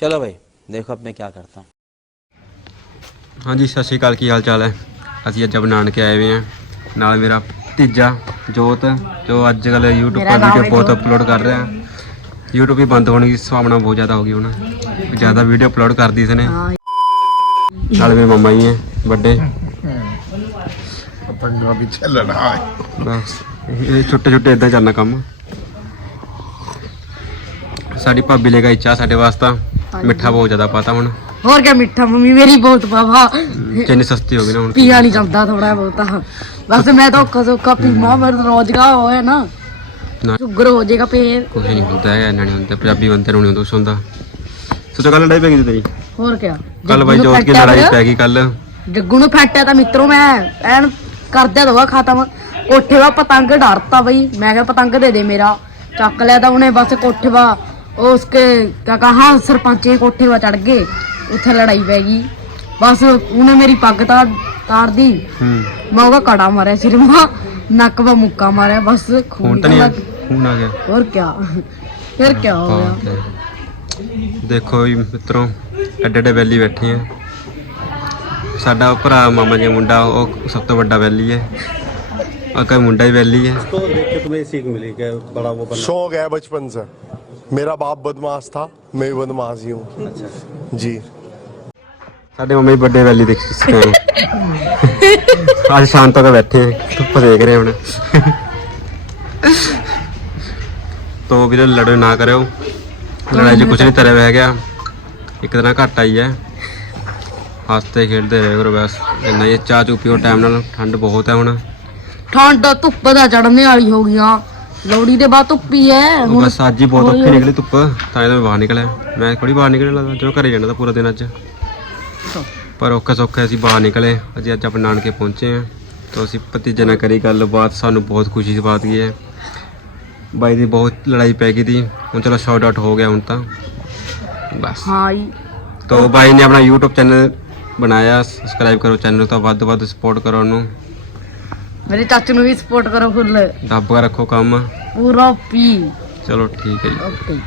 चलो भाई देखो अब मैं क्या करता हूँ ਹਾਂਜੀ ਸਤਿ ਸ਼੍ਰੀ ਅਕਾਲ ਕੀ ਹਾਲ ਚਾਲ ਹੈ ਅਸੀਂ ਅੱਜ ਨਾਨਕੇ ਆਏ ਹੋਏ ਹਾਂ ਨਾਲ ਮੇਰਾ ਭਤੀਜਾ ਜੋਤ ਜੋ ਅੱਜ ਕੱਲ YouTube ਮੇਰਾ ਪਰ ਨਾਮ ਵੀਡੀਓ ਹੈ ਬਹੁਤ ਜੋਤ। ਅਪਲੋਡ ਕਰ ਰਿਹਾ YouTube ਵੀ ਬੰਦ ਹੋਣ ਦੀ ਸੰਭਾਵਨਾ ਬਹੁਤ ਜ਼ਿਆਦਾ ਹੋ ਗਈ ਹੁਣ ਜ਼ਿਆਦਾ ਵੀਡੀਓ ਅਪਲੋਡ ਕਰਦੀ ਇਸਨੇ ਹਾਂ ਨਾਲ ਮੇਰੇ ਮੰਮਾ ਹੀ ਹੈ ਵੱਡੇ पंजाबी चलना है ਬਸ ਇਹ ਛੋਟੇ ਛੋਟੇ ਇਦਾਂ ਚੱਲਣਾ ਕੰਮ ਸਾਡੀ ਭਾਬੀ ਲੈ ਗਈ ਚਾਹ ਸਾਡੇ ਵਾਸਤਾ ਮਿੱਠਾ ਬਹੁਤ ਜ਼ਿਆਦਾ ਪਾਤਾ ਹੁਣ। ਹੋਰ ਕਿਆ ਮਿੱਠਾ ਮੰਮੀ ਮੇਰੀ ਬਹੁਤ ਬਾਬਾ ਚੀਨੀ ਸਸਤੀ ਹੋ ਗਈ ਨਾ ਹੁਣ। ਪੀਆ ਨਹੀਂ ਜਾਂਦਾ ਥੋੜਾ ਬਹੁਤਾ ਬਸ ਮੈਂ ਤਾਂ ਔਖਾ ਸੌਖਾ ਪੀਵਾਂ ਮੇਰਾ ਰੋਜ਼ਗਾਰ ਹੋਇਆ ਨਾ। ਨਾ। ਸ਼ੂਗਰ ਹੋ ਜਾਏਗਾ ਫੇਰ। ਕੁਝ ਨਹੀਂ ਹੁੰਦਾ ਹੈ ਇੰਨਾ ਨਹੀਂ ਹੁੰਦਾ। ਪੰਜਾਬੀ ਬੰਦੇ ਨੂੰ ਨਹੀਂ ਹੁੰਦਾ ਕੁਛ ਹੁੰਦਾ। ਸੋਚੋ ਕੱਲ ਲੜਾਈ ਪੈ ਗਈ ਸੀ ਤੇਰੀ। ਹੋਰ ਕਿਆ? ਕੱਲ ਬਾਈ ਜੋਤ ਕੀ ਲੜਾਈ। ਪੈ ਗਈ ਕੱਲ ਜੱਗੂ ਨੂੰ ਫੈਟਿਆ ਤਾਂ ਮਿੱਤਰੋ ਮੈਂ। ਐਨ ਕਰਦਿਆ ਦਵਾ ਖਾਤਾ ਕੋਠੇ ਵਾ ਪਤੰਗ ਡਰਤਾ ਬਈ। ਮੈਂ ਕਿਹਾ ਪਤੰਗ ਦੇ ਦੇ ਮੇਰਾ। ਚੱਕ ਲਿਆ ਤਾਂ ਉਹਨੇ ਬਸ ਕੋਠੇ ਵਾ। ਉਸਕੇ ਕਿਆ ਕਹਾ ਸਰਪੰਚ ਕੇ ਕੋਠੇ ਵਾ ਚੜ ਗਏ ਉੱਥੇ ਲੜਾਈ ਪੈ ਗਈ ਬਸ ਉਹਨੇ ਮੇਰੀ ਪੱਗ ਤਾਂ ਤਾਰਦੀ ਹੂੰ ਮੈਂ ਉਹਦਾ ਕੜਾ ਮਾਰਿਆ ਸਿਰ ਮਾ ਨੱਕ ਵਾ ਮੁੱਕਾ ਮਾਰਿਆ ਬਸ ਹੁਣ ਖੂਨ ਤਾਂ ਨਹੀਂ ਲੱਗ ਹੁਣ ਆ ਗਿਆ ਹੋਰ ਕਿਆ ਫਿਰ ਕਿਆ ਹੋ ਗਿਆ ਬਾਤ ਹੈ। ਦੇਖੋ ਜੀ ਮਿੱਤਰੋ ਐਡੇ ਐਡੇ ਵੈਲੀ ਬੈਠੇ ਆ ਸਾਡਾ ਭਰਾ ਮਾਮਾ ਜੀ ਦਾ ਮੁੰਡਾ ਉਹ ਸਭ ਤੋਂ ਵੱਡਾ ਵੈਲੀ ਹੈ ਅਕਾ ਮੁੰਡਾ ਹੀ ਵੈਲੀ ਹੈ तो देख के तुम्हें सीख मिली कि बड़ा वो बनना शौक है बचपन से मेरा बाप बदमाश था मैं भी बदमाश ही हूँ जी ਸਾਡੇ ਮਾਮਾ ਜੀ ਵੱਡੇ ਵੈਲੀ ਦੇਖ ਸਕਦੇ ਹੋ ਅੱਜ ਸ਼ਾਂਤ ਹੋ ਕੇ ਬੈਠੇ ਆ ਧੁੱਪ ਦੇਖ ਰਹੇ ਹੁਣ ਤੋ ਵੀਰੇ ਲੜੋ ਨਾ ਕਰਿਓ ਲੜਾਈ 'ਚ ਕੁਝ ਨਹੀਂ ਤਰੇ ਬਹਿ ਗਿਆ ਇੱਕ ਦਿਨ ਘੱਟ ਆਈ ਹੈ ਹੱਸਦੇ ਖੇਡਦੇ ਰਹੇ ਕਰੋ ਬਸ ਇੰਨਾ ਹੀ ਹੈ। ਚਾਹ ਚੂ ਪੀਓ ਟਾਈਮ ਨਾਲ ਠੰਡ ਬਹੁਤ ਹੈ ਹੁਣ ਠੰਡ ਧੁੱਪ ਦਾ ਚੜਨੇ ਵਾਲੀ ਹੋ ਗਈਆਂ ਲੋੜੀ ਦੇ ਬਾਅਦ ਧੁੱਪੀ ਐ ਉਹ ਬਸ ਅੱਜ ਹੀ ਬਹੁਤ ਔਖੀ ਨਿਕਲੀ ਧੁੱਪ ਤਾਂ ਇਹਦਾ ਬਾਹਰ ਨਿਕਲਿਆ। ਮੈਂ ਥੋੜੀ ਬਾਹਰ ਨਿਕਲਣ ਲੱਗਾ ਜਦੋਂ ਘਰੇ ਜਾਣਾ ਤਾਂ ਪੂਰਾ ਦਿਨ ਅੱਜ। ਪਰ ਔਖਾ ਸੌਖਾ ਅਸੀਂ ਬਾਹਰ ਨਿਕਲੇ ਅਸੀਂ ਅੱਜ ਆਪਣੇ ਨਾਨਕੇ ਪਹੁੰਚੇ ਹਾਂ। ਤਾਂ ਅਸੀਂ ਭਤੀਜੇ ਨਾਲ ਕਰੀ ਗੱਲਬਾਤ ਸਾਨੂੰ ਬਹੁਤ ਖੁਸ਼ੀ ਦੀ ਬਾਤ ਕੀ ਹੈ। ਬਾਈ ਦੀ ਬਹੁਤ ਲੜਾਈ ਪੈ ਗਈ ਸੀ ਹੁਣ ਚਲੋ ਸ਼ਾਰਟ ਆਊਟ ਹੋ ਗਿਆ ਹੁਣ ਤਾਂ। ਬਸ। ਹਾਂ ਜੀ। ਤੋ ਬਾਈ ਨੇ ਆਪਣਾ YouTube ਚੈਨਲ ਬਣਾਇਆ ਸਬਸਕ੍ਰਾਈਬ ਕਰੋ ਚੈਨਲ ਤੋਂ ਵੱਧ ਤੋਂ ਵੱਧ ਸਪੋਰਟ ਕਰੋ ਉਹਨੂੰ। ਮੇਰੇ ਚਾਚੂ ਨੂੰ ਵੀ ਸਪੋਰਟ ਕਰੋ ਫੁੱਲ। ਦੱਬ ਕੇ ਰੱਖੋ ਕੰਮ। ਪੂਰਾ ਪੀ। ਚਲੋ ਠੀਕ ਹੈ ਜੀ। ਓਕੇ